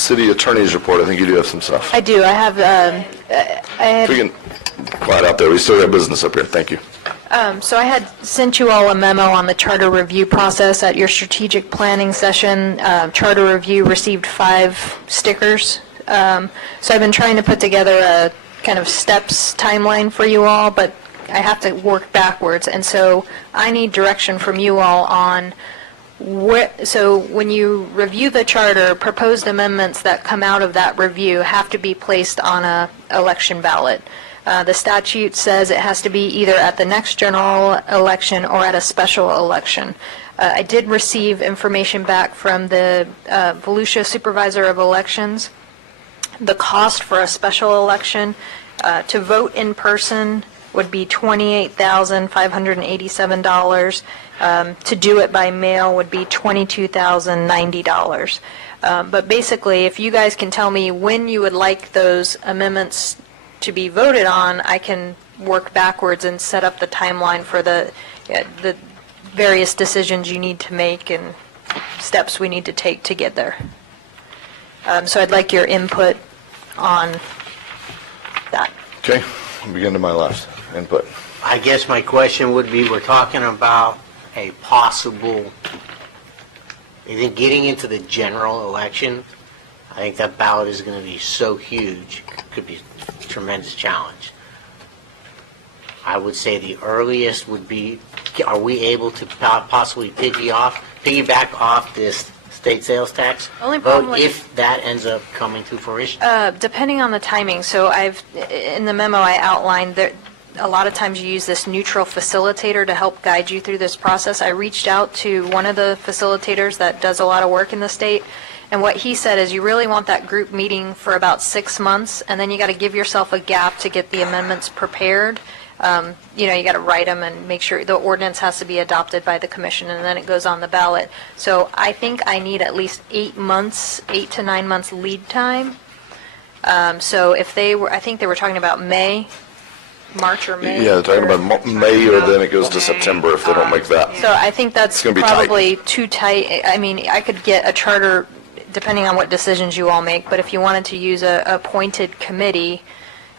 city attorney's report. I think you do have some stuff. I do. I have. If we can quiet out there. We still got business up here. Thank you. So I had sent you all a memo on the charter review process at your strategic planning session. Charter review received 5 stickers. So I've been trying to put together a kind of steps timeline for you all, but I have to work backwards. And so I need direction from you all on so when you review the charter, proposed amendments that come out of that review have to be placed on a election ballot. The statute says it has to be either at the next general election or at a special election. I did receive information back from the Volusia Supervisor of Elections. The cost for a special election to vote in person would be $28,587. To do it by mail would be $22,090. But basically, if you guys can tell me when you would like those amendments to be voted on, I can work backwards and set up the timeline for the various decisions you need to make and steps we need to take to get there. So I'd like your input on that. Okay. I'll begin to my left. Input. I guess my question would be, we're talking about a possible, I think getting into the general election, I think that ballot is going to be so huge, it could be a tremendous challenge. I would say the earliest would be, are we able to possibly piggyback off this state sales tax Only problem vote if that ends up coming to fruition? Depending on the timing. So in the memo I outlined that a lot of times you use this neutral facilitator to help guide you through this process. I reached out to one of the facilitators that does a lot of work in the state, and what he said is you really want that group meeting for about 6 months, and then you got to give yourself a gap to get the amendments prepared. You got to write them and make sure the ordinance has to be adopted by the commission, and then it goes on the ballot. So I think I need at least 8 to 9 months lead time. So if I think they were talking about March or May. Yeah, they're talking about May, or then it goes to September if they don't make that. So I think that's gonna be probably too tight. I mean, I could get a charter, depending on what decisions you all make, but if you wanted to use a appointed committee,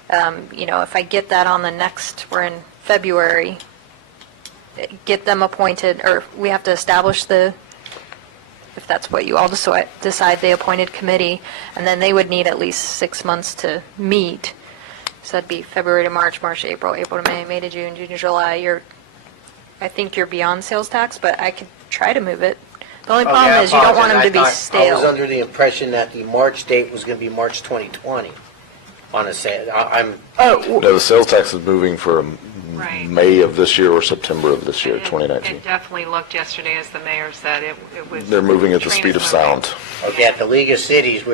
if I get that on we're in February, get them appointed, or we have to establish if that's what you all decide, the appointed committee, and then they would need at least 6 months to meet. So that'd be February to March, March to April, April to May, May to June, June to July. I think you're beyond sales tax, but I could try to move it. The only problem is you don't want them to be stale. I was under the impression that the March date was going to be March 2020 on a sale. No, the sales tax is moving for Right. May of this year or September of this year, 2019. It definitely looked yesterday, as the mayor said, it was. They're moving at the speed of sound. Okay, at the League of Cities, we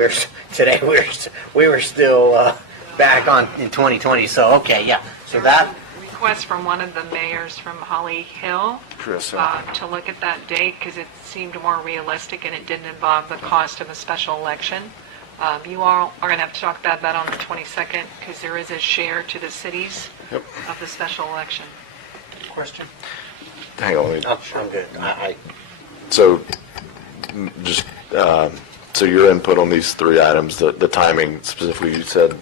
were still back in 2020. So okay, yeah. So that Request from one of the mayors from Holly Hill Chris, to look at that date because it seemed more realistic and it didn't involve the cost of a special election. You all are going to have to talk about that on the 22nd because there is a share to the cities of the special election. Question? hang on. I'm good. So, just so your input on these 3 items, the timing specifically, you said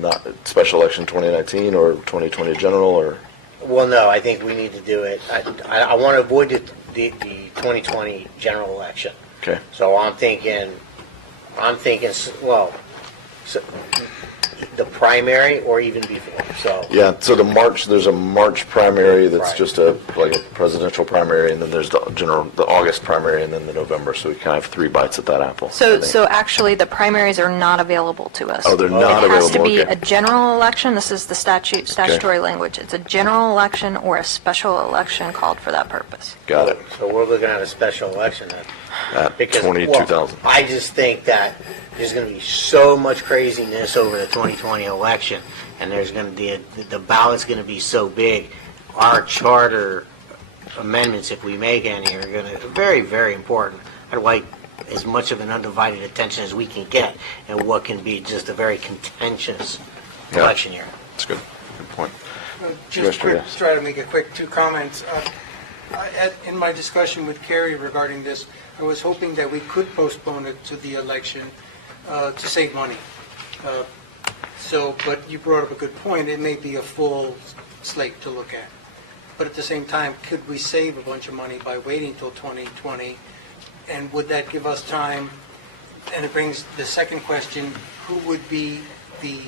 not special election 2019 or 2020 general, or? Well, no, I think we need to do it. I want to avoid the 2020 general election. Okay. So I'm thinking, well, so the primary or even before. So Yeah, so there's a March primary that's Right. just like a presidential primary, and then there's the August primary, and then the November, so we kind of have 3 bites at that apple. I So think. actually, the primaries are not available to us. Oh, they're not It has to available, be okay. a general election. This is the statutory language. It's a general election or a special election called for that purpose. Got it. So we're looking at a special election then. At Because, 22,000. well, I just think that there's going to be so much craziness over the 2020 election, and there's going to be the ballot's going to be so big. Our charter amendments, if we make any, are going to be very, very important. I'd like as much of an undivided attention as we can get, and what can be just a very contentious Yeah. election year. That's good. Good point. Just Commissioner, quick, yes. try to make a quick 2 comments. In my discussion with Kerry regarding this, I was hoping that we could postpone it to the election to save money. But you brought up a good point. It may be a full slate to look at. But at the same time, could we save a bunch of money by waiting till 2020? And would that give us time? And it brings the second question, who would be the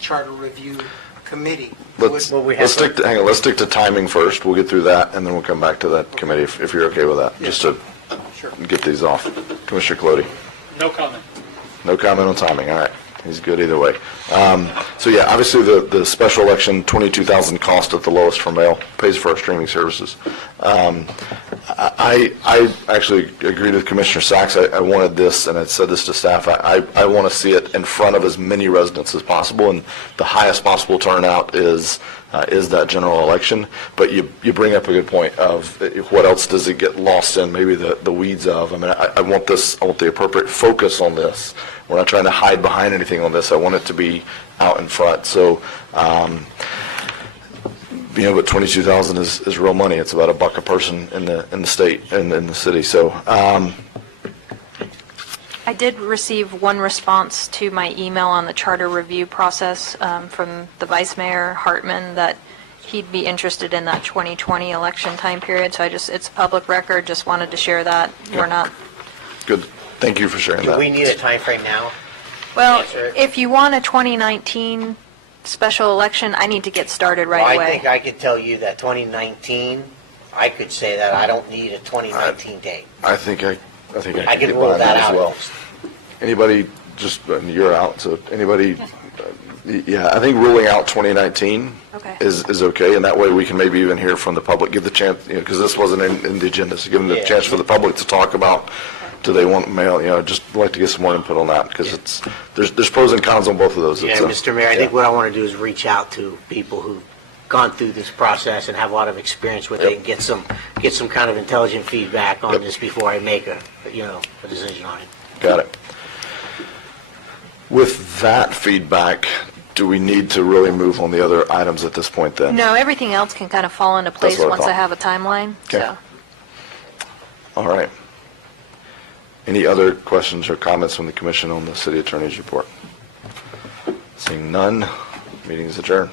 charter review committee? Let's stick to timing first. We'll get through that, and then we'll come back to that committee if you're okay with that, just to Sure. get these off. Commissioner Colodi? No comment. No comment on timing, all right. He's good either way. So yeah, obviously the special election, $22,000 cost at the lowest for mail, pays for our streaming services. I actually agreed with Commissioner Sachs. I wanted this, and I said this to staff, I want to see it in front of as many residents as possible, and the highest possible turnout is that general election. But you bring up a good point of what else does it get lost in, maybe the weeds of. I mean, I want the appropriate focus on this. We're not trying to hide behind anything on this. I want it to be out in front. So, but $22,000 is real money. It's about $1 a person in the state and in the city. So, I did receive one response to my email on the charter review process from the Vice Mayor Hartman that he'd be interested in that 2020 election time period. So it's a public record. Just wanted to share that. We're not. good. Thank you for sharing Do that. we need a time frame now? Well, Answer it. if you want a 2019 special election, I need to get started right Well, away. I think I could tell you that 2019, I could say that I don't need a 2019 date. I think I I can could get rule behind that as out. well. Anybody, you're out, so anybody, yeah, I think ruling out 2019 Okay. is okay, and that way we can maybe even hear from the public, give the chance, because this wasn't in the agenda, so give them the Yeah. chance for the public to talk about, do they want mail, just like to get some more input on that, because there's pros and cons on both of those. Yeah, Mr. Mayor, I think what I want to do is reach out to people who've gone through this process and have a lot of experience with it and get some kind of intelligent feedback on this before I make a decision on it. Got it. With that feedback, do we need to really move on the other items at this point then? No, everything else can kind of fall into place what I once I thought. have a timeline. Okay. So. All right. Any other questions or comments from the commission on the city attorney's report? Seeing none, meeting is adjourned.